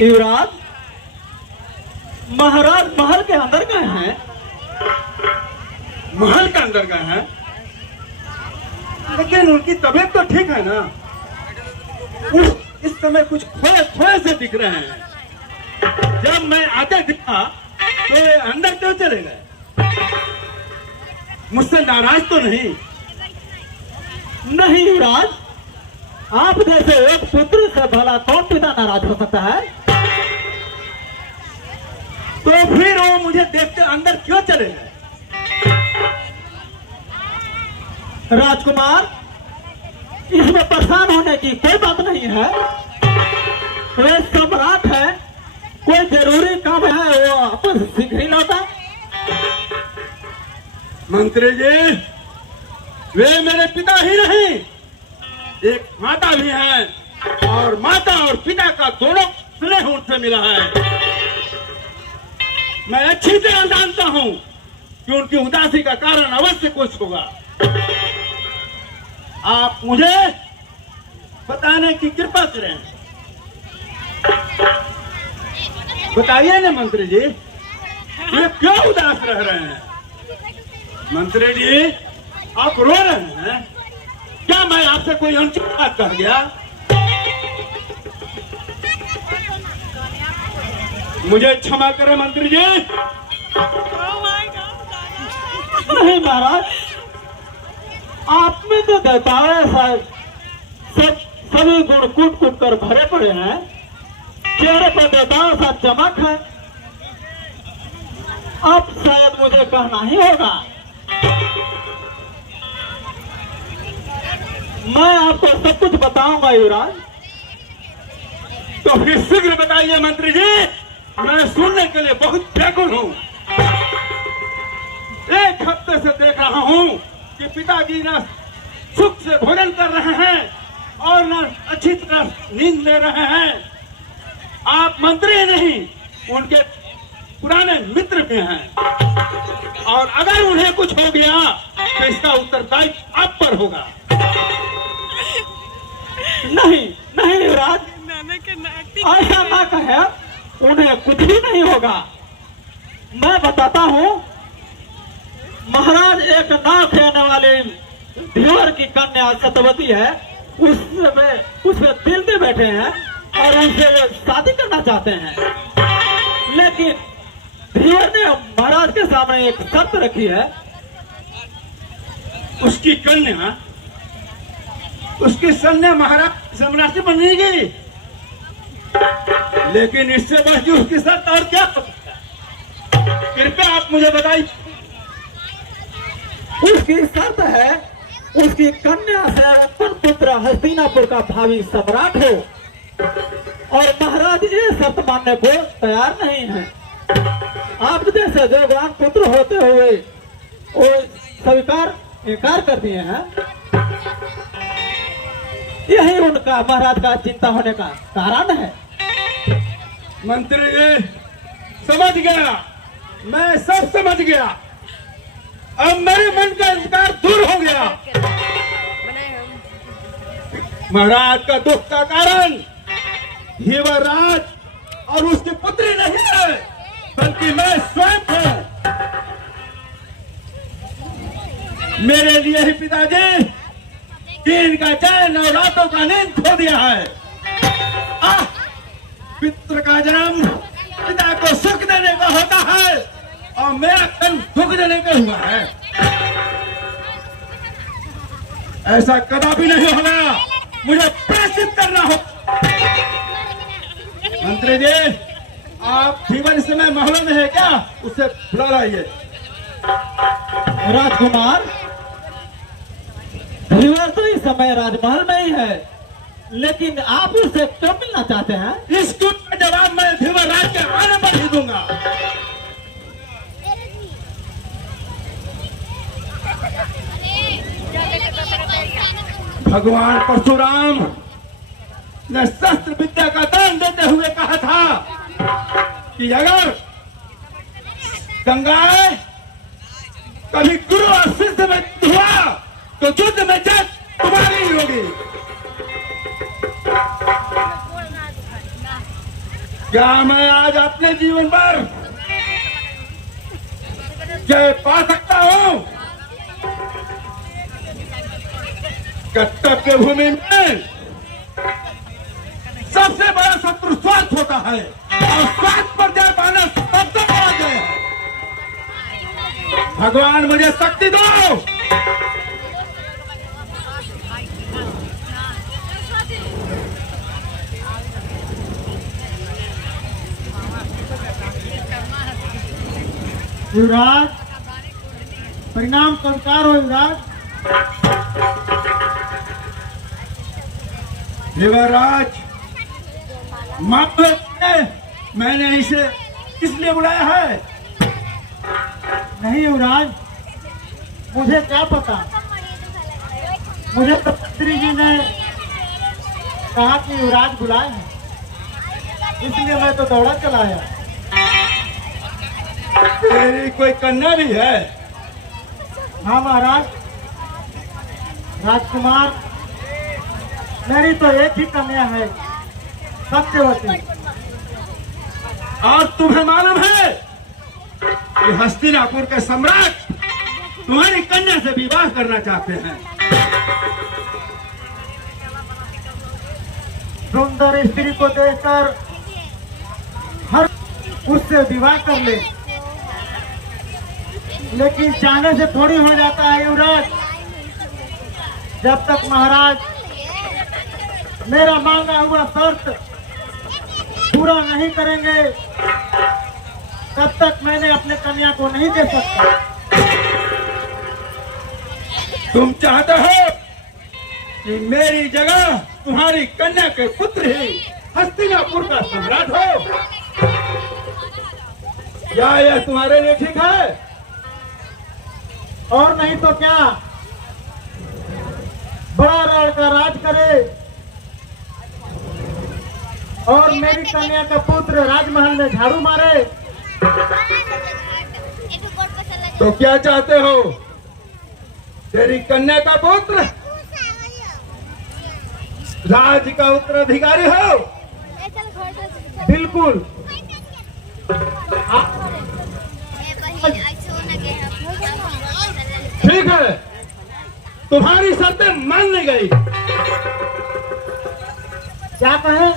युवराज, महाराज महल के अंदर गए हैं। महल के अंदर गए हैं, लेकिन उनकी तबीयत तो ठीक है ना? इस समय कुछ खोए खोए से दिख रहे हैं। जब मैं आते दिखा तो ये अंदर क्यों चले गए? मुझसे नाराज तो नहीं? नहीं युवराज, आप जैसे एक पुत्र से भला कौन पिता नाराज हो सकता है? तो फिर वो मुझे देखते अंदर क्यों चले गए? राजकुमार, इसमें परेशान होने की कोई बात नहीं है। वे सम्राट है, कोई जरूरी काम है वो वापस शीघ्र ही लौटा। मंत्री जी, वे मेरे पिता ही नहीं, एक माता भी हैं, और माता और पिता का दोनों स्नेह उनसे मिला है। मैं अच्छी तरह जानता हूं कि उनकी उदासी का कारण अवश्य कुछ होगा। आप मुझे बताने की कृपा करें। बताइए ना मंत्री जी, ये क्यों उदास रह रहे हैं? मंत्री जी, आप रो रहे हैं? क्या मैं आपसे कोई अनुचित बात कह गया? मुझे क्षमा करें मंत्री जी। नहीं महाराज, आप में तो देवताओं सभी गुण कूट कूट कर भरे पड़े हैं। चेहरे पर देवताओं सा चमक है। अब शायद मुझे कहना ही होगा। मैं आपको सब कुछ बताऊंगा युवराज। तो फिर शीघ्र बताइए मंत्री जी, मैं सुनने के लिए बहुत व्याकुल हूँ। एक हफ्ते से देख रहा हूँ कि पिताजी न सुख से भोजन कर रहे हैं और न अच्छी तरह नींद ले रहे हैं। आप मंत्री नहीं, उनके पुराने मित्र भी हैं, और अगर उन्हें कुछ हो गया तो इसका उत्तरदायित्व आप पर होगा। नहीं नहीं युवराज, ऐसा ना कहे, उन्हें कुछ भी नहीं होगा। मैं बताता हूँ, महाराज एक नाव खेलने वाले धीवर की कन्या सत्यवती है, उसमें दिल में बैठे हैं और उनसे वो शादी करना चाहते हैं। लेकिन धीवर ने महाराज के सामने एक शर्त रखी है। उसकी कन्या महाराज सम्राट बनेगी, लेकिन इससे बढ़ के उसकी शर्त और क्या हो सकता है? कृपया आप मुझे बताइए। उसकी शर्त है, उसकी कन्या से अपन पुत्र हस्तिनापुर का भावी सम्राट हो, और महाराज ये शर्त मानने को तैयार नहीं है। आप जैसे देवरान पुत्र होते हुए वो स्वीकार इनकार कर दिए हैं। यही उनका महाराज का चिंता होने का कारण है। मंत्री जी, समझ गया, मैं सब समझ गया। अब मेरे मन का अंधकार दूर हो गया। महाराज का दुख का कारण युवराज और उसकी पुत्री नहीं है, बल्कि मैं स्वयं हूं। मेरे लिए ही पिताजी दिन का चैन और रातों का नींद खो दिया है। पितृ का जन्म पिता को सुख देने का होता है, और मेरा जन्म दुख देने का हुआ है। ऐसा कदापि नहीं होगा, मुझे प्रायश्चित करना हो। मंत्री जी, आप जीवन समय महलों में है क्या? उसे बुला लाइए। राजकुमार, धीवर तो इस समय राजमहल में ही है, लेकिन आप उससे क्यों मिलना चाहते हैं? इस टूट का जवाब मैं धीवर राज के आने पर ही दूंगा। भगवान परशुराम ने शस्त्र विद्या का दान देते हुए कहा था कि अगर गंगा कभी गुरु और शिष्य में हुआ तो युद्ध में जय तुम्हारी ही होगी। क्या मैं आज अपने जीवन पर जय पा सकता हूँ? कर्तव्य भूमि में सबसे बड़ा शत्रु स्वार्थ होता है और स्वार्थ पर जय पाना सबसे बड़ा जय है। भगवान मुझे शक्ति दो। युवराज, परिणाम स्वीकार हो युवराज। युवराज, माफ है, मैंने इसे किस लिए बुलाया है? नहीं युवराज, मुझे क्या पता। मुझे तो मंत्री जी ने कहा कि युवराज बुलाए हैं, इसलिए मैं तो दौड़ा चला आया। तेरी कोई कन्या भी है? हाँ महाराज, राजकुमार, मेरी तो एक ही कन्या है, सत्यवती। और तुम्हें मालूम है कि हस्तिनापुर के सम्राट तुम्हारी कन्या से विवाह करना चाहते हैं। सुंदर स्त्री को देखकर हर उससे विवाह कर ले, लेकिन चाहने से थोड़ी हो जाता है युवराज। जब तक महाराज मेरा मांगा हुआ शर्त पूरा नहीं करेंगे, तब तक मैंने अपने कन्या को नहीं दे सकता। तुम चाहते हो कि मेरी जगह तुम्हारी कन्या के पुत्र ही हस्तिनापुर का सम्राट हो? क्या यह तुम्हारे लिए ठीक है? और नहीं तो क्या, बड़ा लड़का राज करे और मेरी कन्या का पुत्र राजमहल में झाड़ू मारे। तो क्या चाहते हो? तेरी कन्या का पुत्र राज का उत्तराधिकारी हो? बिल्कुल। ठीक है, तुम्हारी शर्तें मान ली गई। क्या कहें?